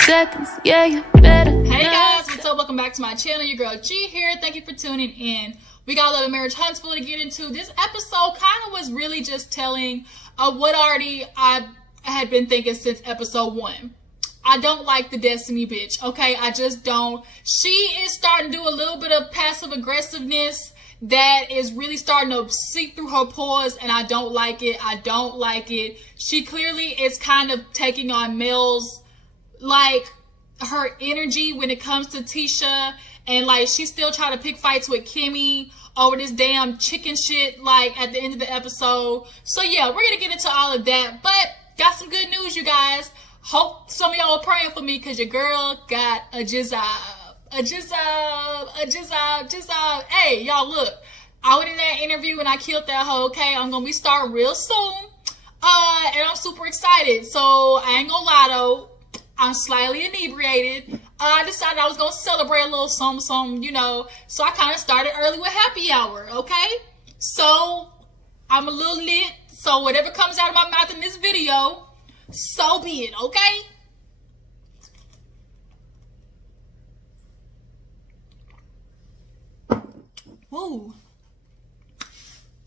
seconds, yeah, you better. Hey guys, what's up? Welcome back to my channel. Your girl G here. Thank you for tuning in. We got Love and Marriage Huntsville to get into. This episode kind of was really just telling of what already I had been thinking since episode 1. I don't like the Destiny bitch, okay? I just don't. She is starting to do a little bit of passive aggressiveness that is really starting to seep through her pores, and I don't like it. I don't like it. She clearly is kind of taking on Mel's, like, her energy when it comes to Tisha, and like she's still trying to pick fights with Kimmy over this damn chicken shit, like at the end of the episode. So yeah, we're gonna get into all of that, but got some good news, you guys. Hope some of y'all are praying for me, because your girl got a jizzab. Hey, y'all, look, I went in that interview and I killed that hoe, okay? I'm gonna be starting real soon, and I'm super excited. So I ain't gonna lie though, I'm slightly inebriated. I decided I was gonna celebrate a little something, you know, so I kind of started early with happy hour, okay? So I'm a little lit, so whatever comes out of my mouth in this video, so be it, okay? Woo.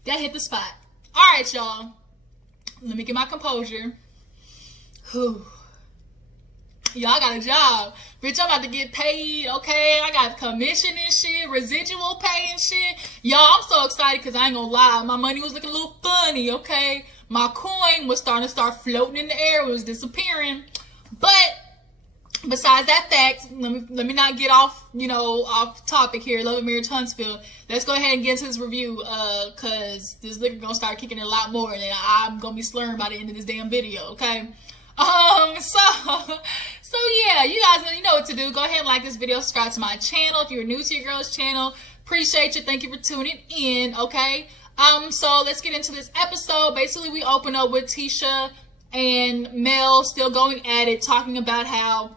That hit the spot. Alright, y'all. Let me get my composure. Whew. Y'all got a job. Bitch, I'm about to get paid, okay? I got commission and shit, residual pay and shit. Y'all, I'm so excited because I ain't gonna lie. My money was looking a little funny, okay? My coin was starting to start floating in the air. It was disappearing. But besides that fact, let me not get off, you know, off topic here. Love and Marriage Huntsville. Let's go ahead and get into this review, cause this liquor gonna start kicking in a lot more, and I'm gonna be slurring by the end of this damn video, okay? So yeah, you guys know what to do. Go ahead and like this video, subscribe to my channel if you're new to your girl's channel. Appreciate you. Thank you for tuning in, okay? So let's get into this episode. Basically, we open up with Tisha and Mel still going at it, talking about how,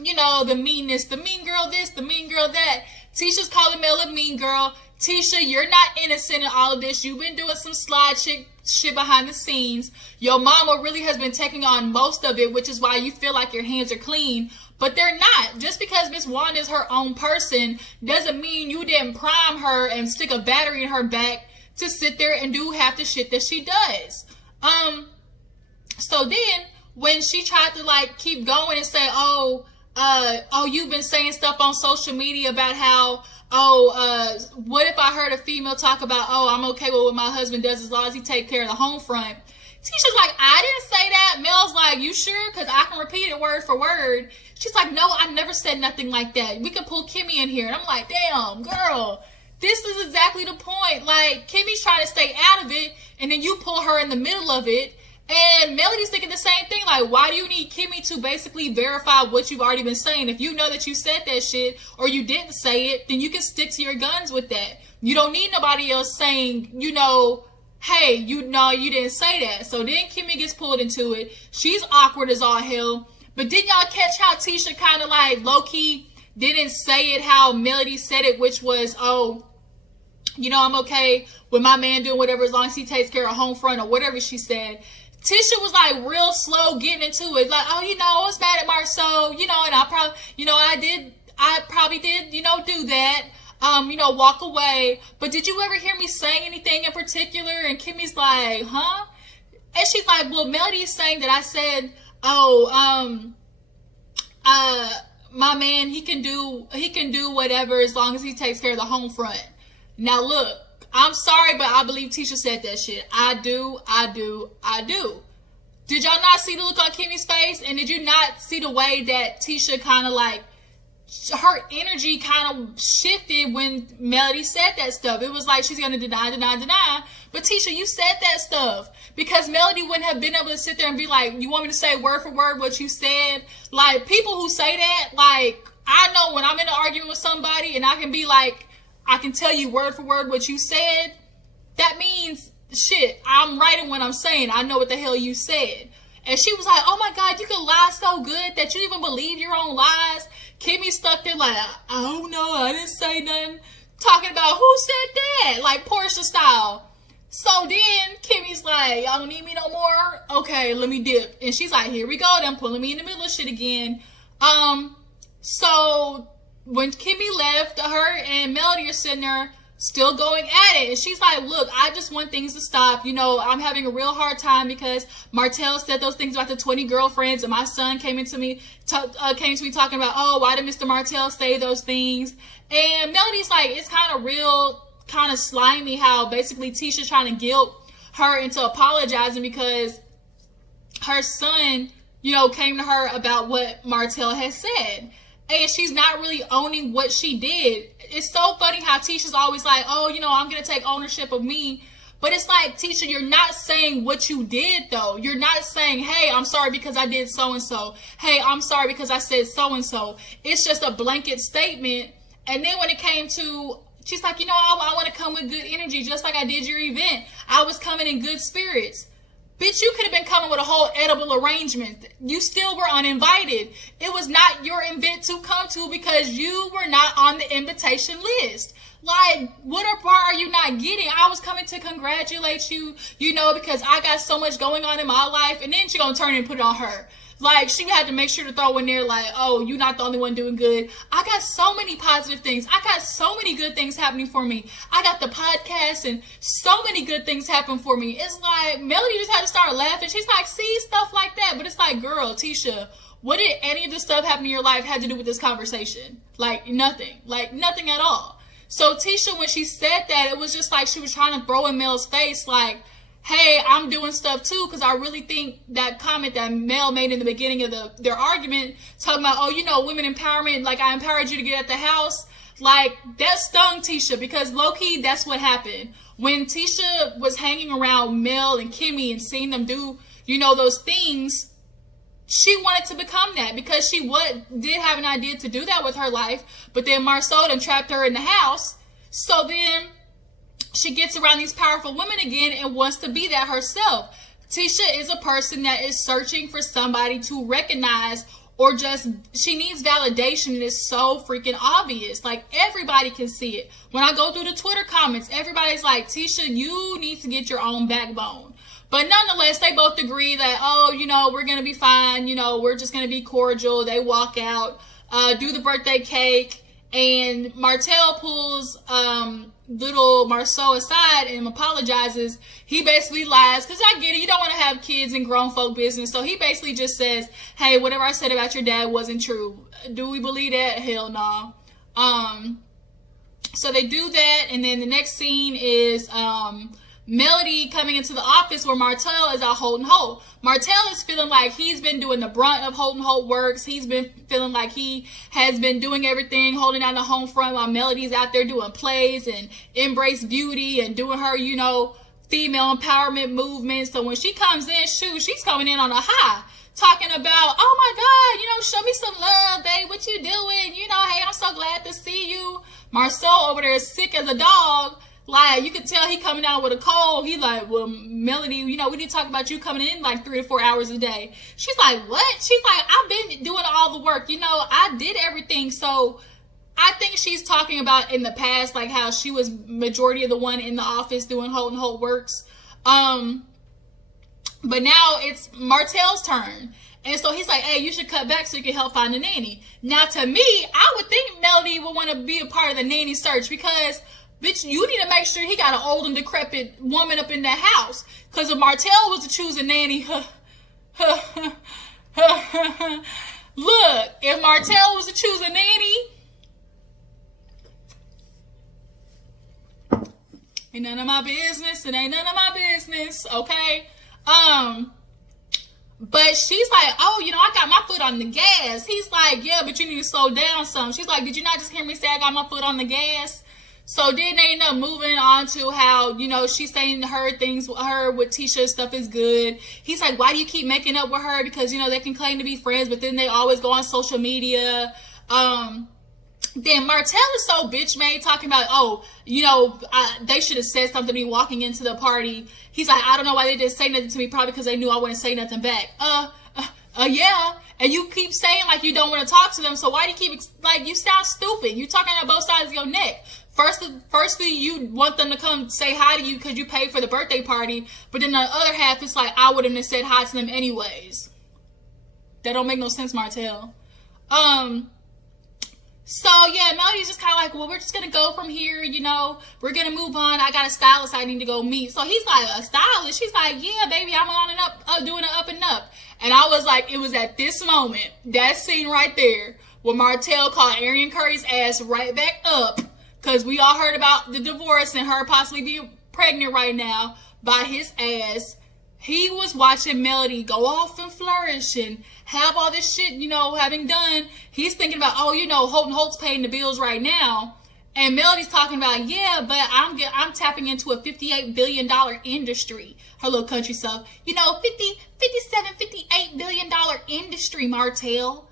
you know, the meanness, the mean girl this, the mean girl that. Tisha's calling Mel a mean girl. Tisha, you're not innocent in all of this. You've been doing some slide shit behind the scenes. Your mama really has been taking on most of it, which is why you feel like your hands are clean. But they're not. Just because Miss Wanda is her own person doesn't mean you didn't prime her and stick a battery in her back to sit there and do half the shit that she does. So then when she tried to like keep going and say, oh, you've been saying stuff on social media about how, what if I heard a female talk about, I'm okay with what my husband does as long as he take care of the home front. Tisha's like, I didn't say that. Mel's like, you sure? Because I can repeat it word for word. She's like, no, I never said nothing like that. We can pull Kimmy in here. And I'm like, damn, girl, this is exactly the point. Like, Kimmy's trying to stay out of it, and then you pull her in the middle of it. And Melody's thinking the same thing. Like, why do you need Kimmy to basically verify what you've already been saying? If you know that you said that shit or you didn't say it, then you can stick to your guns with that. You don't need nobody else saying, you know, hey, you know you didn't say that. So then Kimmy gets pulled into it. She's awkward as all hell. But didn't y'all catch how Tisha kind of like low-key didn't say it how Melody said it, which was, you know, I'm okay with my man doing whatever as long as he takes care of home front or whatever she said. Tisha was like real slow getting into it. Like, you know, I was mad at Marsau, you know, and I probably, you know, I probably did, you know, do that, you know, walk away. But did you ever hear me saying anything in particular? And Kimmy's like, huh? And she's like, well, Melody is saying that I said, my man, he can do whatever as long as he takes care of the home front. Now look, I'm sorry, but I believe Tisha said that shit. I do. Did y'all not see the look on Kimmy's face? And did you not see the way that Tisha kind of like, her energy kind of shifted when Melody said that stuff? It was like she's going to deny. But Tisha, you said that stuff. Because Melody wouldn't have been able to sit there and be like, you want me to say word for word what you said? Like, people who say that, like, I know when I'm in an argument with somebody and I can be like, I can tell you word for word what you said, that means, shit, I'm right in what I'm saying. I know what the hell you said. And she was like, oh my God, you can lie so good that you even believe your own lies. Kimmy stuck there like, I don't know, I didn't say nothing. Talking about who said that, like Portia style. So then Kimmy's like, y'all don't need me no more? Okay, let me dip. And she's like, here we go. Them pulling me in the middle of shit again. So when Kimmy left, her and Melody are sitting there still going at it. And she's like, look, I just want things to stop. You know, I'm having a real hard time because Martell said those things about the 20 girlfriends, and my son came to me talking about, oh, why did Mr. Martell say those things? And Melody's like, it's kind of slimy how basically Tisha trying to guilt her into apologizing because her son, you know, came to her about what Martell has said. And she's not really owning what she did. It's so funny how Tisha's always like, oh, you know, I'm going to take ownership of me. But it's like, Tisha, you're not saying what you did, though. You're not saying, hey, I'm sorry because I did so-and-so. Hey, I'm sorry because I said so-and-so. It's just a blanket statement. And then when it came to, she's like, you know, I want to come with good energy just like I did your event. I was coming in good spirits. Bitch, you could have been coming with a whole edible arrangement. You still were uninvited. It was not your event to come to because you were not on the invitation list. Like, what part are you not getting? I was coming to congratulate you, you know, because I got so much going on in my life. And then she gonna turn and put it on her. Like, she had to make sure to throw in there like, oh, you're not the only one doing good. I got so many positive things. I got so many good things happening for me. I got the podcast and so many good things happen for me. It's like, Melody just had to start laughing. She's like, see, stuff like that. But it's like, girl, Tisha, what did any of the stuff happen in your life had to do with this conversation? Like, nothing. Like, nothing at all. So Tisha, when she said that, it was just like she was trying to throw in Mel's face like, hey, I'm doing stuff too, because I really think that comment that Mel made in the beginning of their argument, talking about, oh, you know, women empowerment, like I empowered you to get at the house, like that stung Tisha, because low-key, that's what happened. When Tisha was hanging around Mel and Kimmy and seeing them do, you know, those things, she wanted to become that because she did have an idea to do that with her life, but then Marsau done trapped her in the house. So then she gets around these powerful women again and wants to be that herself. Tisha is a person that is searching for somebody to recognize, or just, she needs validation. And it's so freaking obvious. Like, everybody can see it. When I go through the Twitter comments, everybody's like, Tisha, you need to get your own backbone. But nonetheless, they both agree that, oh, you know, we're going to be fine. You know, we're just going to be cordial. They walk out, do the birthday cake, and Martell pulls little Marsau aside and apologizes. He basically lies, because I get it, you don't want to have kids in grown folk business. So he basically just says, hey, whatever I said about your dad wasn't true. Do we believe that? Hell no. So they do that, and then the next scene is Melody coming into the office where Martell is out holding Holt. Martell is feeling like he's been doing the brunt of holding Holt works. He's been feeling like he has been doing everything, holding down the home front, while Melody's out there doing plays and embrace beauty and doing her, you know, female empowerment movement. So when she comes in, shoot, she's coming in on a high, talking about, oh my God, you know, show me some love, babe. What you doing? You know, hey, I'm so glad to see you. Marsau over there is sick as a dog. Like, you can tell he coming out with a cold. He like, well, Melody, you know, we need to talk about you coming in like 3 to 4 hours a day. She's like, what? She's like, I've been doing all the work. You know, I did everything. So I think she's talking about in the past, like how she was majority of the one in the office doing Holt and Holt works. But now it's Martell's turn. And so he's like, hey, you should cut back so you can help find a nanny. Now, to me, I would think Melody would want to be a part of the nanny search, because bitch, you need to make sure he got an old and decrepit woman up in that house. Because if Martell was to choose a nanny, look, if Martell was to choose a nanny, ain't none of my business. It ain't none of my business, okay? But she's like, oh, you know, I got my foot on the gas. He's like, yeah, but you need to slow down some. She's like, did you not just hear me say I got my foot on the gas? So then they end up moving on to how, you know, she's saying her things with her, with Tisha, stuff is good. He's like, why do you keep making up with her? Because, you know, they can claim to be friends, but then they always go on social media. Then Martell is so bitch made, talking about, oh, you know, they should have said something to me walking into the party. He's like, I don't know why they didn't say nothing to me, probably because they knew I wouldn't say nothing back. Yeah. And you keep saying like you don't want to talk to them, so why do you keep, like, you sound stupid. You talking on both sides of your neck. Firstly, you want them to come say hi to you because you paid for the birthday party, but then the other half, it's like, I wouldn't have said hi to them anyways. That don't make no sense, Martell. So yeah, Melody's just kind of like, well, we're just gonna go from here, you know, we're gonna move on. I got a stylist I need to go meet. So he's like, a stylist? She's like, yeah, baby, I'm on and up, doing it up and up. And I was like, it was at this moment, that scene right there, where Martell called Arian Curry's ass right back up, because we all heard about the divorce and her possibly being pregnant right now by his ass. He was watching Melody go off and flourish and have all this shit, you know, having done. He's thinking about, oh, you know, Holts paying the bills right now. And Melody's talking about, yeah, but I'm tapping into a $58 billion industry. Her little country self. You know, $58 billion industry, Martell.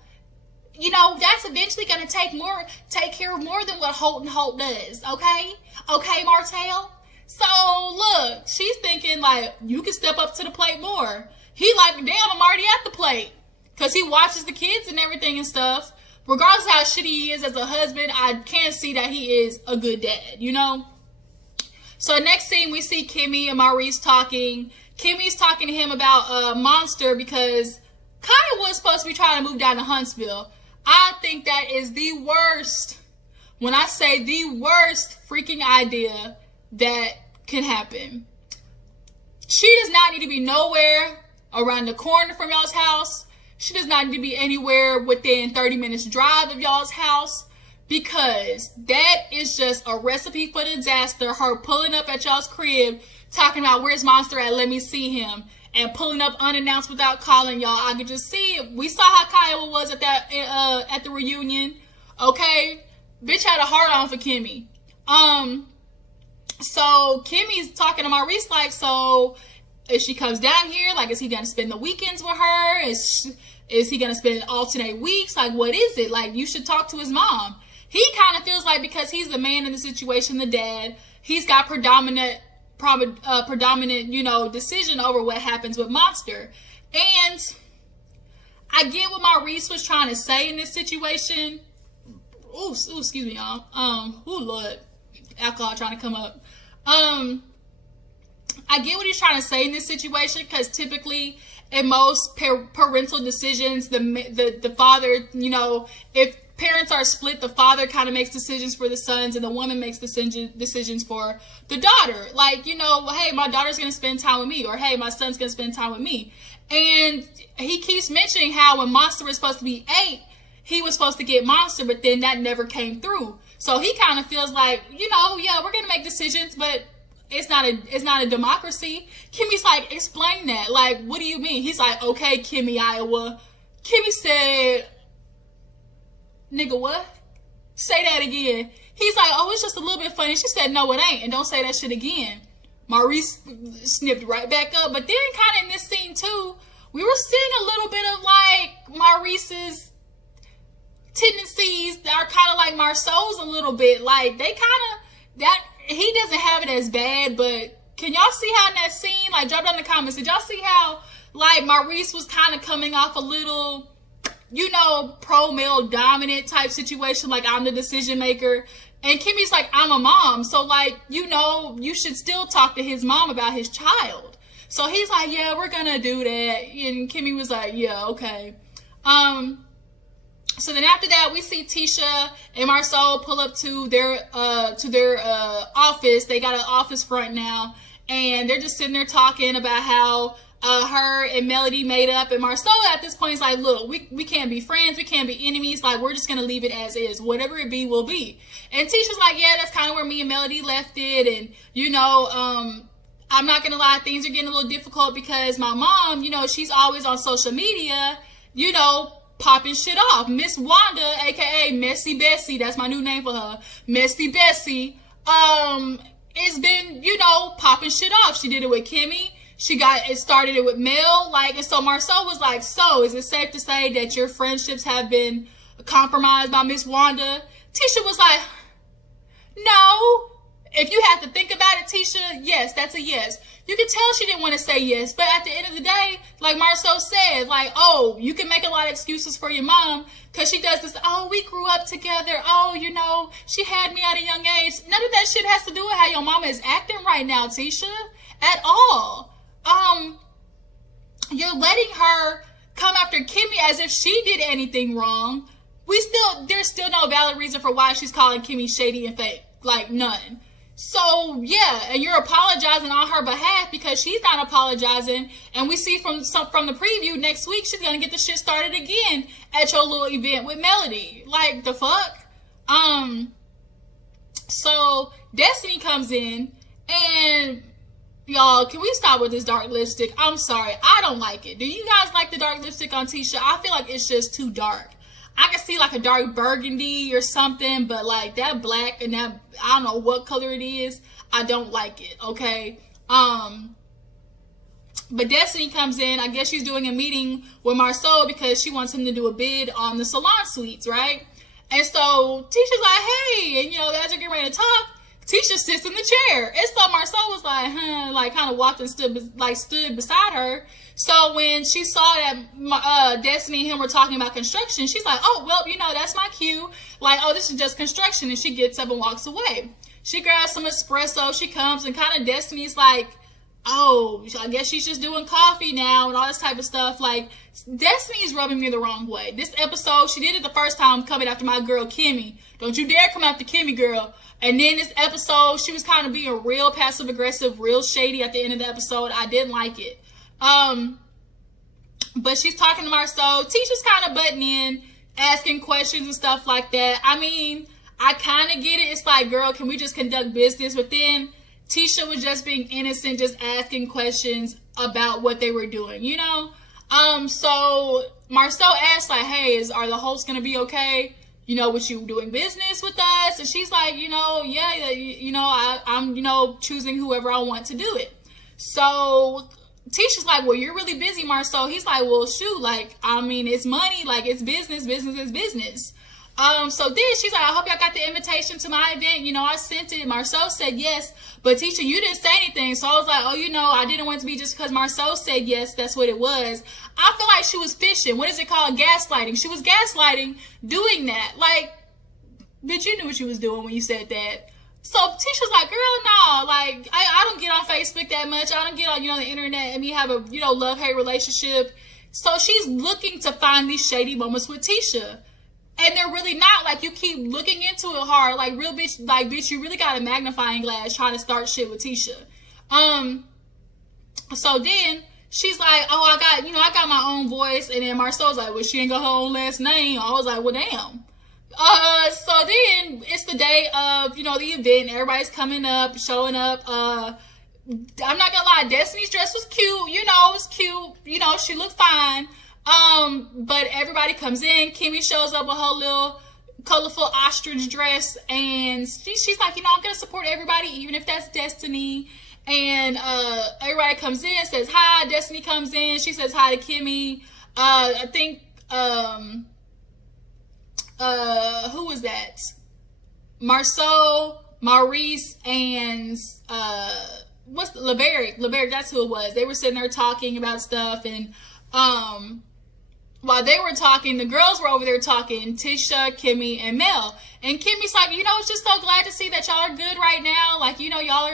You know, that's eventually going to take care of more than what Holt does, okay? Okay, Martell? So, look, she's thinking, like, you can step up to the plate more. He like, damn, I'm already at the plate. Because he watches the kids and everything and stuff. Regardless of how shitty he is as a husband, I can see that he is a good dad, you know? So, next scene, we see Kimmy and Maurice talking. Kimmy's talking to him about Monster because Kiuwha was supposed to be trying to move down to Huntsville. I think that is the worst, when I say the worst freaking idea that can happen. She does not need to be nowhere around the corner from y'all's house. She does not need to be anywhere within 30 minutes drive of y'all's house, because that is just a recipe for disaster. Her pulling up at y'all's crib talking about, where's Monster at, let me see him, and pulling up unannounced without calling y'all. I could just see it. We saw how Kiuwha was at that at the reunion. Okay, bitch had a heart on for Kimmy. So Kimmy's talking to Maurice like, so if she comes down here, like, is he gonna spend the weekends with her? Is he gonna spend alternate weeks? Like, what is it? Like, you should talk to his mom. He kind of feels like, because he's the man in the situation, the dad, he's got predominant, you know, decision over what happens with Monster. And I get what Maurice was trying to say in this situation. Ooh, excuse me, y'all. Ooh, Lord, alcohol trying to come up. I get what he's trying to say in this situation, because typically in most parental decisions, the father, you know, if parents are split, the father kind of makes decisions for the sons and the woman makes decisions for the daughter. Like, you know, hey, my daughter's going to spend time with me, or hey, my son's going to spend time with me. And he keeps mentioning how when Monster was supposed to be 8, he was supposed to get Monster, but then that never came through. So he kind of feels like, you know, yeah, we're going to make decisions, but it's not a democracy. Kimmy's like, explain that. Like, what do you mean? He's like, okay, Kimmy, Iowa. Kimmy said, nigga, what? Say that again. He's like, oh, it's just a little bit funny. She said, no, it ain't. And don't say that shit again. Maurice snipped right back up. But then kind of in this scene too, we were seeing a little bit of like Maurice's tendencies that are kind of like Marsau's a little bit. Like, they kind of, that, he doesn't have it as bad, but can y'all see how in that scene, like, drop down in the comments, did y'all see how, like, Maurice was kind of coming off a little, you know, pro-male dominant type situation, like, I'm the decision maker, and Kimmy's like, I'm a mom, so, like, you know, you should still talk to his mom about his child. So he's like, yeah, we're gonna do that, and Kimmy was like, yeah, okay. So then after that, we see Tisha and Marsau pull up to their office. They got an office front now, and they're just sitting there talking about how her and Melody made up. And Marsau at this point is like, look, we can't be friends, we can't be enemies. Like, we're just gonna leave it as is. Whatever it be, will be. And Tisha's like, yeah, that's kind of where me and Melody left it. And you know, I'm not gonna lie, things are getting a little difficult because my mom, you know, she's always on social media, you know, popping shit off. Miss Wanda, aka Messy Bessie, that's my new name for her, Messy Bessie, has been, you know, popping shit off. She did it with Kimmy. Started it with Mel, like, and so Marsau was like, so is it safe to say that your friendships have been compromised by Miss Wanda? Tisha was like, no. If you have to think about it, Tisha, yes, that's a yes. You can tell she didn't want to say yes, but at the end of the day, like Marsau said, like, oh, you can make a lot of excuses for your mom because she does this, oh, we grew up together, oh, you know, she had me at a young age. None of that shit has to do with how your mama is acting right now, Tisha, at all. You're letting her come after Kimmy as if she did anything wrong. There's still no valid reason for why she's calling Kimmy shady and fake, like none. So, yeah, and you're apologizing on her behalf because she's not apologizing. And we see from the preview next week, she's going to get the shit started again at your little event with Melody. Like, the fuck? So, Destiny comes in, and, y'all, can we stop with this dark lipstick? I'm sorry, I don't like it. Do you guys like the dark lipstick on Tisha? I feel like it's just too dark. I can see like a dark burgundy or something, but like that black and that, I don't know what color it is, I don't like it, okay? But Destiny comes in, I guess she's doing a meeting with Marsau because she wants him to do a bid on the salon suites, right? And so Tisha's like, hey, and you know, as they're getting ready to talk, Tisha sits in the chair. And so Marsau was like, like kind of walked and stood beside her. So when she saw that Destiny and him were talking about construction, she's like, oh, well, you know, that's my cue. Like, oh, this is just construction. And she gets up and walks away. She grabs some espresso. She comes and kind of Destiny's like, oh, I guess she's just doing coffee now and all this type of stuff. Like, Destiny's rubbing me the wrong way. This episode, she did it the first time coming after my girl, Kimmy. Don't you dare come after Kimmy, girl. And then this episode, she was kind of being real passive-aggressive, real shady at the end of the episode. I didn't like it. But she's talking to Marsau. Tisha's kind of butting in, asking questions and stuff like that. I mean, I kind of get it. It's like, girl, can we just conduct business? But then Tisha was just being innocent, just asking questions about what they were doing, you know? So Marsau asked, like, hey, are the Holts going to be okay? You know, with you doing business with us? And she's like, you know, yeah, you know, I'm, you know, choosing whoever I want to do it. So Tisha's like, well, you're really busy, Marsau. He's like, well, shoot, like, I mean, it's money, like, it's business, business is business. So then she's like, I hope y'all got the invitation to my event. You know, I sent it. Marsau said yes, but Tisha, you didn't say anything. So I was like, oh, you know, I didn't want it to be just because Marsau said yes, that's what it was. I feel like she was fishing. What is it called? Gaslighting. She was gaslighting doing that. Like, bitch, you knew what you was doing when you said that. So Tisha's like, girl, no, like, I don't get on Facebook that much. I don't get on, you know, the internet and we have a, you know, love-hate relationship. So she's looking to find these shady moments with Tisha. And they're really not. Like, you keep looking into it hard. Like, real bitch, like, bitch, you really got a magnifying glass trying to start shit with Tisha. So then she's like, oh, I got my own voice. And then Marsau's like, well, she ain't got her own last name. I was like, well, damn. So then it's the day of, you know, the event. Everybody's coming up, showing up. I'm not gonna lie, Destiny's dress was cute. You know, it was cute. You know, she looked fine. But everybody comes in. Kimmy shows up with her little colorful ostrich dress, and she's like, you know, I'm gonna support everybody, even if that's Destiny. And everybody comes in, says hi. Destiny comes in. She says hi to Kimmy. I think who was that? Marsau, Maurice, and what's LeBeric, that's who it was. They were sitting there talking about stuff, and while they were talking, the girls were over there talking, Tisha, Kimmy, and Mel. And Kimmy's like, you know, it's just so glad to see that y'all are good right now. Like, you know, y'all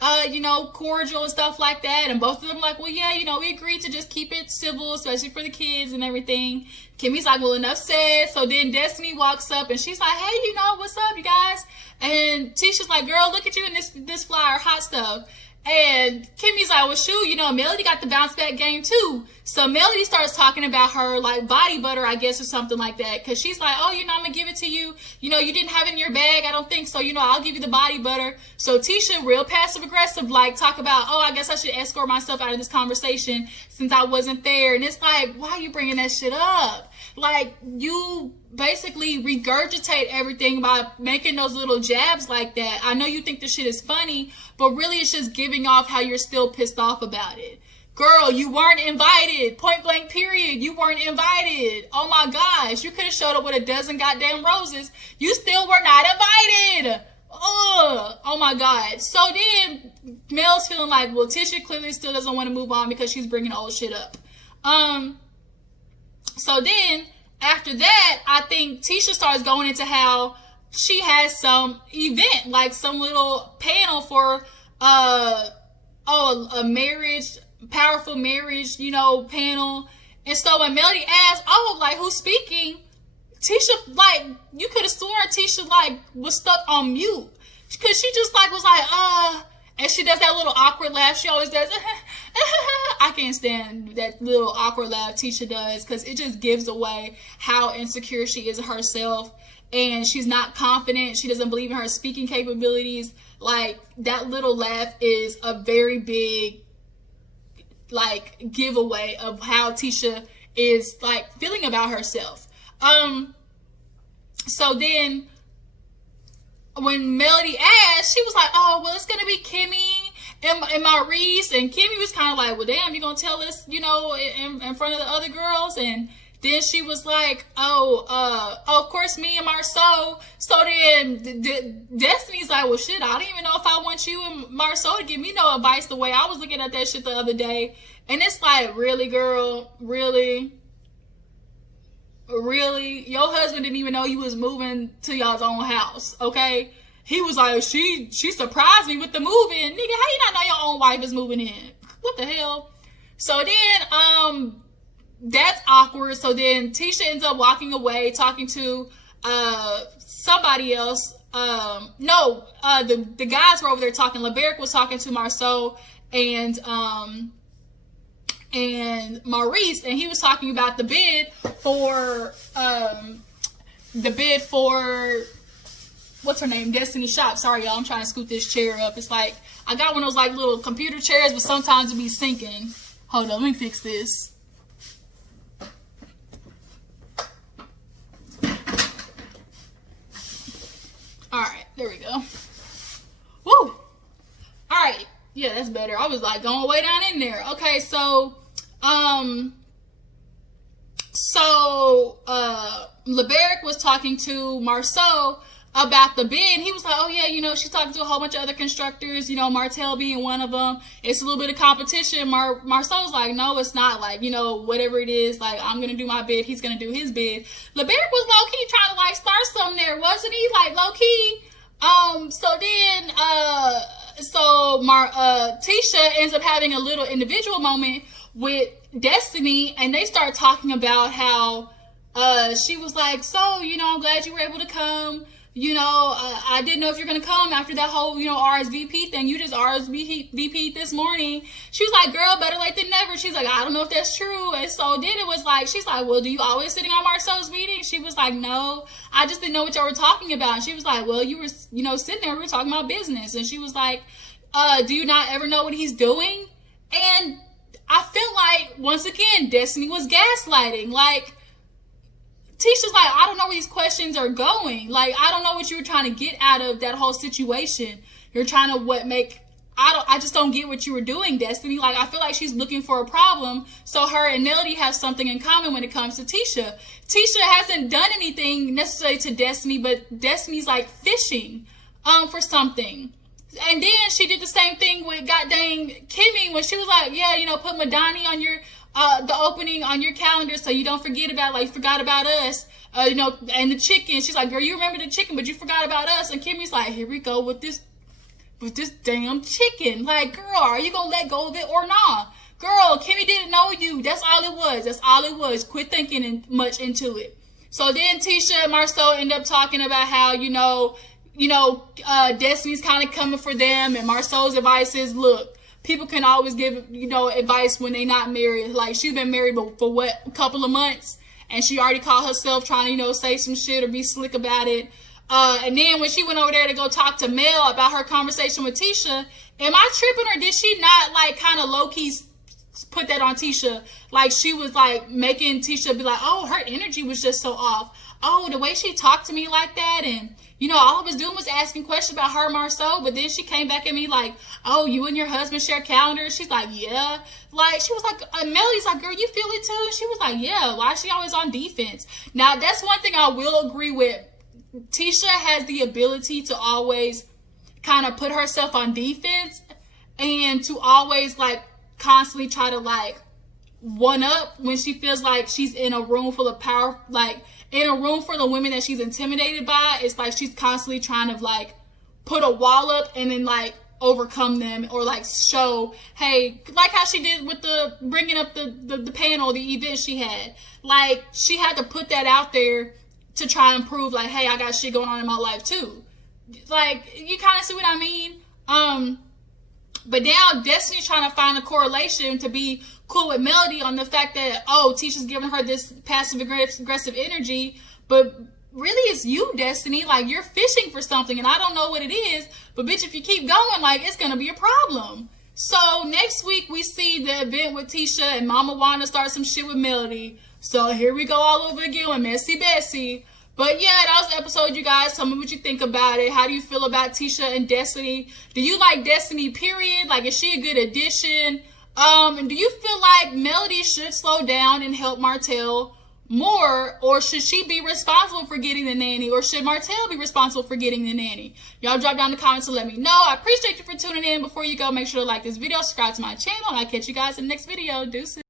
are, you know, cordial and stuff like that. And both of them like, well, yeah, you know, we agreed to just keep it civil, especially for the kids and everything. Kimmy's like, well, enough said. So then Destiny walks up and she's like, hey, you know, what's up, you guys? And Tisha's like, girl, look at you in this flyer, hot stuff. And Kimmy's like, well, shoot, you know, Melody got the bounce back game too. So Melody starts talking about her, like, body butter, I guess, or something like that. Because she's like, oh, you know, I'm going to give it to you. You know, you didn't have it in your bag. I don't think so. You know, I'll give you the body butter. So Tisha, real passive aggressive, like, talk about, oh, I guess I should escort myself out of this conversation since I wasn't there. And it's like, why are you bringing that shit up? Like, you basically regurgitate everything by making those little jabs like that. I know you think this shit is funny, but really it's just giving off how you're still pissed off about it. Girl, you weren't invited. Point blank period. You weren't invited. Oh my gosh. You could have showed up with a dozen goddamn roses. You still were not invited. Oh my God. So then Mel's feeling like, well, Tisha clearly still doesn't want to move on because she's bringing old shit up. So then after that, I think Tisha starts going into how she has some event, like some little panel for a marriage, powerful marriage, you know, panel. And so when Melody asked, oh, like, who's speaking? Tisha, like, you could have sworn Tisha, like, was stuck on mute. Because she just, like, was like, and she does that little awkward laugh. She always does. I can't stand that little awkward laugh Tisha does, because it just gives away how insecure she is of herself. And she's not confident. She doesn't believe in her speaking capabilities. Like, that little laugh is a very big, like, giveaway of how Tisha is, like, feeling about herself. So then when Melody asked, she was like, oh, well, it's gonna be Kimmy and Maurice. And Kimmy was kind of like, well, damn, you gonna tell us, you know, in front of the other girls? And then she was like, oh, of course, me and Marsau. So then Destiny's like, well, shit, I don't even know if I want you and Marsau to give me no advice the way I was looking at that shit the other day. And it's like, really, girl? Really? Really? Your husband didn't even know you was moving to y'all's own house, okay? He was like, she surprised me with the moving. Nigga, how you not know your own wife is moving in? What the hell? So then, that's awkward. So then Tisha ends up walking away, talking to somebody else. The guys were over there talking. LeBerick was talking to Marsau and Maurice, and he was talking about the bid for what's her name, Destiny Shop. Sorry, y'all, I'm trying to scoot this chair up. It's like I got one of those like little computer chairs, but sometimes it be sinking. Hold on, let me fix this. All right, there we go. Woo! All right, yeah, that's better. I was like going way down in there. Okay, so LeBerick was talking to Marsau about the bid. He was like, oh yeah, you know, she's talking to a whole bunch of other constructors, you know, Martell being one of them. It's a little bit of competition. Marsau was like, no, it's not. Like, you know, whatever it is, like, I'm gonna do my bid, he's gonna do his bid. LeBerick was low-key trying to like start something there, wasn't he? Like, low-key. So then Tisha ends up having a little individual moment with Destiny, and they start talking about how she was like, so, you know, I'm glad you were able to come. You know, I didn't know if you're going to come after that whole, you know, RSVP thing. You just RSVP'd this morning. She was like, girl, better late than never. She's like, I don't know if that's true. And so then it was like, she's like, well, do you always sitting on Marsau's meeting? She was like, no, I just didn't know what y'all were talking about. And she was like, well, you were, you know, sitting there, we were talking about business. And she was like, do you not ever know what he's doing? And I feel like, once again, Destiny was gaslighting. Like, Tisha's like, I don't know where these questions are going. Like, I don't know what you were trying to get out of that whole situation. You're trying to I just don't get what you were doing, Destiny. Like, I feel like she's looking for a problem. So her and Melody have something in common when it comes to Tisha. Tisha hasn't done anything necessarily to Destiny, but Destiny's like fishing for something. And then she did the same thing with goddamn Kimmy when she was like, yeah, you know, put Madani on your the opening on your calendar so you don't forget about, like, forgot about us, you know, and the chicken. She's like, girl, you remember the chicken, but you forgot about us. And Kimmy's like, here we go with this damn chicken. Like, girl, are you gonna let go of it or not? Girl, Kimmy didn't know you. That's all it was. That's all it was. Quit thinking much into it. So then Tisha and Marsau end up talking about how, you know, Destiny's kind of coming for them, and Marsau's advice is, look, people can always give, you know, advice when they're not married. Like, she's been married for what, a couple of months, and she already caught herself trying to, you know, say some shit or be slick about it. And then when she went over there to go talk to Mel about her conversation with Tisha, am I tripping, or did she not, like, kind of low-key put that on Tisha? Like, she was, like, making Tisha be like, oh, her energy was just so off. Oh, the way she talked to me like that, and, you know, all I was doing was asking questions about her and Marsau, but then she came back at me like, oh, you and your husband share calendars? She's like, yeah. Like, she was like, Melody's like, girl, you feel it too? She was like, yeah, why is she always on defense? Now, that's one thing I will agree with Tisha has the ability to always kind of put herself on defense and to always like constantly try to like one up when she feels like she's in a room full of power, like in a room full of women that she's intimidated by. It's like she's constantly trying to like put a wall up and then like overcome them, or like show, hey, like how she did with the bringing up the panel, the event she had. Like she had to put that out there to try and prove like, hey, I got shit going on in my life too. Like, you kind of see what I mean? But now Destiny's trying to find a correlation to be cool with Melody on the fact that, oh, Tisha's giving her this passive aggressive energy, but really it's you, Destiny. Like, you're fishing for something and I don't know what it is, but bitch, if you keep going, like, it's gonna be a problem. So next week we see the event with Tisha and Mama wanna start some shit with Melody. So here we go all over again with Messy Bessie. But yeah, that was the episode, you guys. Tell me what you think about it. How do you feel about Tisha and Destiny? Do you like Destiny, period? Like, is she a good addition? And do you feel like Melody should slow down and help Martell more? Or should she be responsible for getting the nanny? Or should Martell be responsible for getting the nanny? Y'all drop down in the comments to let me know. I appreciate you for tuning in. Before you go, make sure to like this video, subscribe to my channel, and I'll catch you guys in the next video. Deuces.